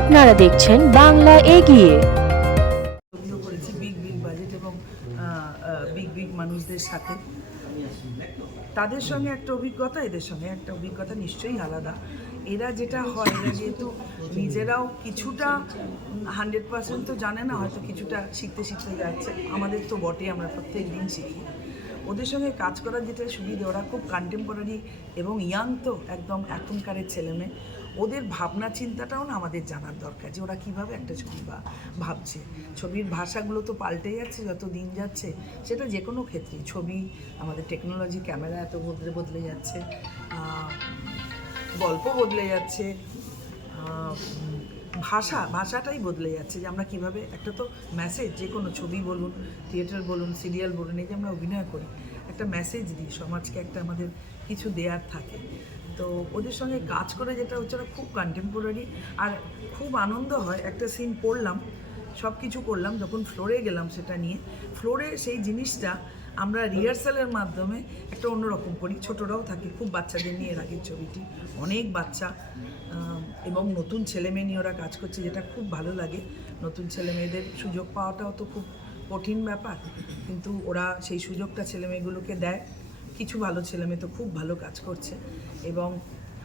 আপনারা দেখছেন বাংলা এগিয়ে। করেছি বিগ বাজেট এবং বিগ মানুষদের সাথে, তাদের সঙ্গে একটা অভিজ্ঞতা, এদের সঙ্গে একটা অভিজ্ঞতা নিশ্চয়ই আলাদা। এরা যেটা হয়, এরা যেহেতু নিজেরাও কিছুটা 100% তো জানে না, হয়তো কিছুটা শিখতে যাচ্ছে, আমাদের তো বটে, আমরা প্রত্যেক দিন শিখি। ওদের সঙ্গে কাজ করার যেটা সুবিধা, ওরা খুব কন্টেম্পোরারি এবং ইয়াং, তো একদম এখনকারের ছেলেমেয়ে। ওদের ভাবনা চিন্তাটাও না আমাদের জানার দরকার, যে ওরা কীভাবে একটা ছবি ভাবছে। ছবির ভাষাগুলো তো পাল্টে যাচ্ছে যত দিন যাচ্ছে, সেটা যে কোনো ক্ষেত্রেই। ছবি, আমাদের টেকনোলজি, ক্যামেরা এত বদলে যাচ্ছে, গল্প বদলে যাচ্ছে, ভাষাটাই বদলে যাচ্ছে, যে আমরা কীভাবে একটা তো মেসেজ, যে কোনো ছবি বলুন, থিয়েটার বলুন, সিরিয়াল বলুন, এই যে আমরা অভিনয় করি, একটা মেসেজ দিই সমাজকে, একটা আমাদের কিছু দেয়ার থাকে। তো ওদের সঙ্গে কাজ করে যেটা হচ্ছে, ওরা খুব কন্টেম্পোরারি, আর খুব আনন্দ হয়। একটা সিন পড়লাম, সব কিছু করলাম, যখন ফ্লোরে গেলাম সেটা নিয়ে, ফ্লোরে সেই জিনিসটা আমরা রিহার্সালের মাধ্যমে একটা অন্যরকম করি। ছোটরাও থাকে, খুব বাচ্চাদের নিয়ে রাখি ছবিটি, অনেক বাচ্চা এবং নতুন ছেলেমেয়ে নিয়ে ওরা কাজ করছে, যেটা খুব ভালো লাগে। নতুন ছেলেমেয়েদের সুযোগ পাওয়াটাও তো খুব কঠিন ব্যাপার, কিন্তু ওরা সেই সুযোগটা ছেলেমেয়েগুলোকে দেয়। কিছু ভালো ছেলেমেয়ে তো খুব ভালো কাজ করছে, এবং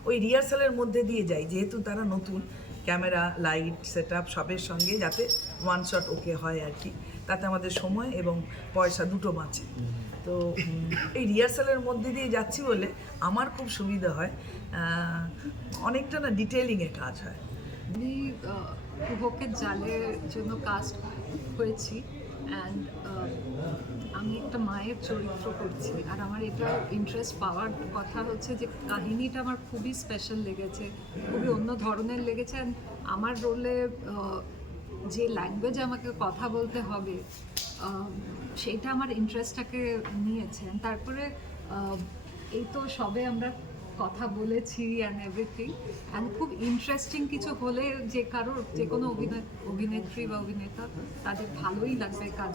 ওই রিহার্সালের মধ্যে দিয়ে যায়, যেহেতু তারা নতুন, ক্যামেরা, লাইট, সেট আপ সবের সঙ্গে যাতে ওয়ান শট ওকে হয় আর কি, তাতে আমাদের সময় এবং পয়সা দুটো বাঁচে। তো এই রিহার্সালের মধ্যে দিয়ে যাচ্ছি বলে আমার খুব সুবিধা হয়, অনেকটা না ডিটেলিংয়ে কাজ হয়। আমি কুহকের জালের জন্য কাস্ট হয়েছি, অ্যান্ড আমি একটা মায়ের চরিত্র করছি। আর আমার এটা ইন্টারেস্ট পাওয়ার কথা হচ্ছে যে কাহিনীটা আমার খুবই স্পেশাল লেগেছে, খুবই অন্য ধরনের লেগেছে। অ্যান্ড আমার রোলে যে ল্যাঙ্গুয়েজে আমাকে কথা বলতে হবে, সেইটা আমার ইন্টারেস্টটাকে নিয়েছে। তারপরে এই তো সবে আমরা কথা বলেছি অ্যান্ড এভরিথিং, অ্যান্ড খুব ইন্টারেস্টিং কিছু হলে যে কারোর, যে কোনো অভিনেত্রী বা অভিনেতা, তাদের ভালোই লাগবে কাজ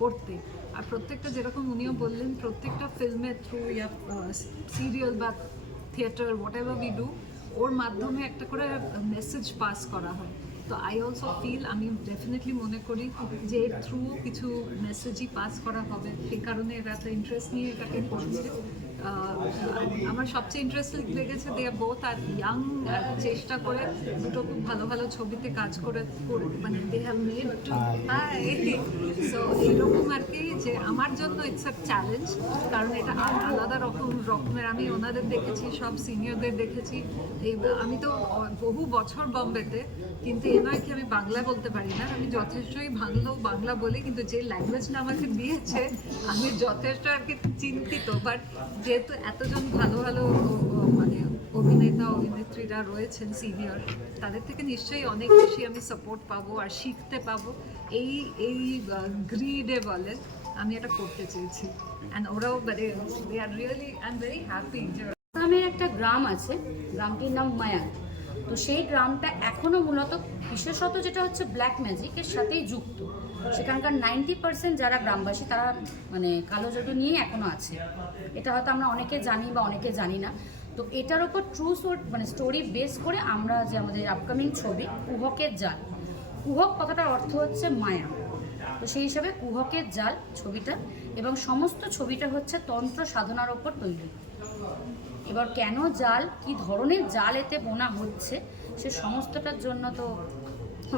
করতে। আর প্রত্যেকটা, যেরকম উনিও বললেন, প্রত্যেকটা ফিল্মের থ্রু ইয়া সিরিয়াল বা theatre, whatever we do, ওর মাধ্যমে একটা করে মেসেজ পাস করা হয়। তো আই অলসো ফিল, আমি ডেফিনেটলি মনে করি যে এর থ্রু কিছু মেসেজই পাস করা হবে, সেই কারণে এরা এত ইন্টারেস্ট নিয়ে এটাকে করছে। আমার সবচেয়ে ইন্টারেস্ট লেগেছে দে আর বোথ আর ইয়াং, আর চেষ্টা করে দুটো খুব ভালো ভালো ছবিতে কাজ করে, মানে they have made to so এইরকম আর কি, যে আমার জন্য ইটস আ চ্যালেঞ্জ, কারণ এটা আলাদা রকমের। আমি ওনাদের দেখেছি, সব সিনিয়রদের দেখেছি, আমি তো বহু বছর বম্বেতে, কিন্তু এ নয় কি আমি বাংলা বলতে পারি না। আমি যথেষ্টই বাংলা বলি, কিন্তু যে ল্যাঙ্গুয়েজটা আমাকে দিয়েছে আমি যথেষ্ট আর কি চিন্তিত। বাট যেহেতু এতজন ভালো মানে অভিনেত্রীরা রয়েছেন সিনিয়র, তাদের থেকে নিশ্চয়ই অনেক বেশি আমি সাপোর্ট পাবো আর শিখতে পাবো। এই গ্রিডে বলে আমি এটা করতে চেয়েছি, অ্যান্ড ওরাও মানে they are really, I am very happy. আসামের একটা গ্রাম আছে, গ্রামটির নাম মায়াং। তো সেই গ্রামটা এখনও মূলত বিশেষত যেটা হচ্ছে ব্ল্যাক ম্যাজিকের সাথেই যুক্ত। সেখানকার 90% যারা গ্রামবাসী, তারা মানে কালো জাদু নিয়ে এখনও আছে। এটা হয়তো আমরা অনেকে জানি বা অনেকে জানি না। তো এটার ওপর মানে স্টোরি বেস করে আমরা যে আমাদের আপকামিং ছবি কুহকের জাল, কুহক কথাটার অর্থ হচ্ছে মায়া, তো সেই হিসাবে কুহকের জাল ছবিটা, এবং সমস্ত ছবিটা হচ্ছে তন্ত্র সাধনার ওপর তৈরি। এবার কেন জাল, কি ধরনের জাল এতে বোনা হচ্ছে, সে সমস্তটার জন্য তো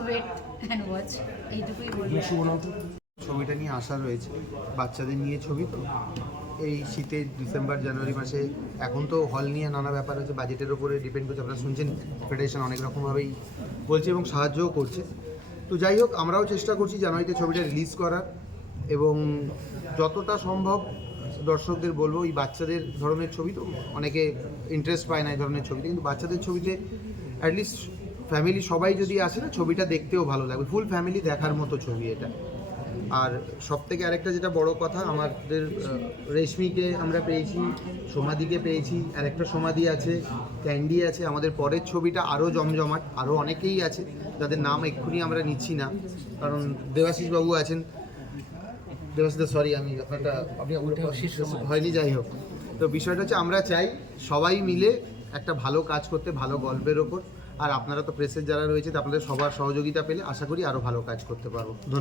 ওয়েট অ্যান্ড ওয়াচ, এইটুকুই বলবো। ছবিটা নিয়ে আশা রয়েছে, বাচ্চাদের নিয়ে ছবি তো, এই শীতে ডিসেম্বর জানুয়ারি মাসে, এখন তো হল নিয়ে নানা ব্যাপার হচ্ছে, বাজেটের ওপরে ডিপেন্ড করছে। আপনারা শুনছেন ফেডারেশন অনেক রকমভাবেই বলছে এবং সাহায্যও করছে। তো যাই হোক, আমরাও চেষ্টা করছি জানুয়ারিতে ছবিটা রিলিজ করার, এবং যতটা সম্ভব দর্শকদের বলবো, এই বাচ্চাদের ধরনের ছবি তো অনেকে ইন্টারেস্ট পায় না এই ধরনের ছবিতে, কিন্তু বাচ্চাদের ছবিতে অ্যাটলিস্ট ফ্যামিলি সবাই যদি আসে না, ছবিটা দেখতেও ভালো লাগবে, ফুল ফ্যামিলি দেখার মতো ছবি এটা। আর সব থেকে আরেকটা যেটা বড় কথা, আমাদের রেশমিকে আমরা পেয়েছি, সমাধিকে পেয়েছি, আর একটা সমাধি আছে, ক্যান্ডি আছে। আমাদের পরের ছবিটা আরও জমজমাট, আরও অনেকেই আছে যাদের নাম এক্ষুনি আমরা নিচ্ছি না, কারণ দেবাশিস বাবু আছেন, সরি আমি আপনারটা আপনি হয়নি, যাই হোক। তো বিষয়টা হচ্ছে, আমরা চাই সবাই মিলে একটা ভালো কাজ করতে, ভালো গল্পের ওপর। আর আপনারা তো প্রেসের যারা রয়েছে আপনাদের সবার সহযোগিতা পেলে আশা করি আরও ভালো কাজ করতে পারবো। ধন্যবাদ।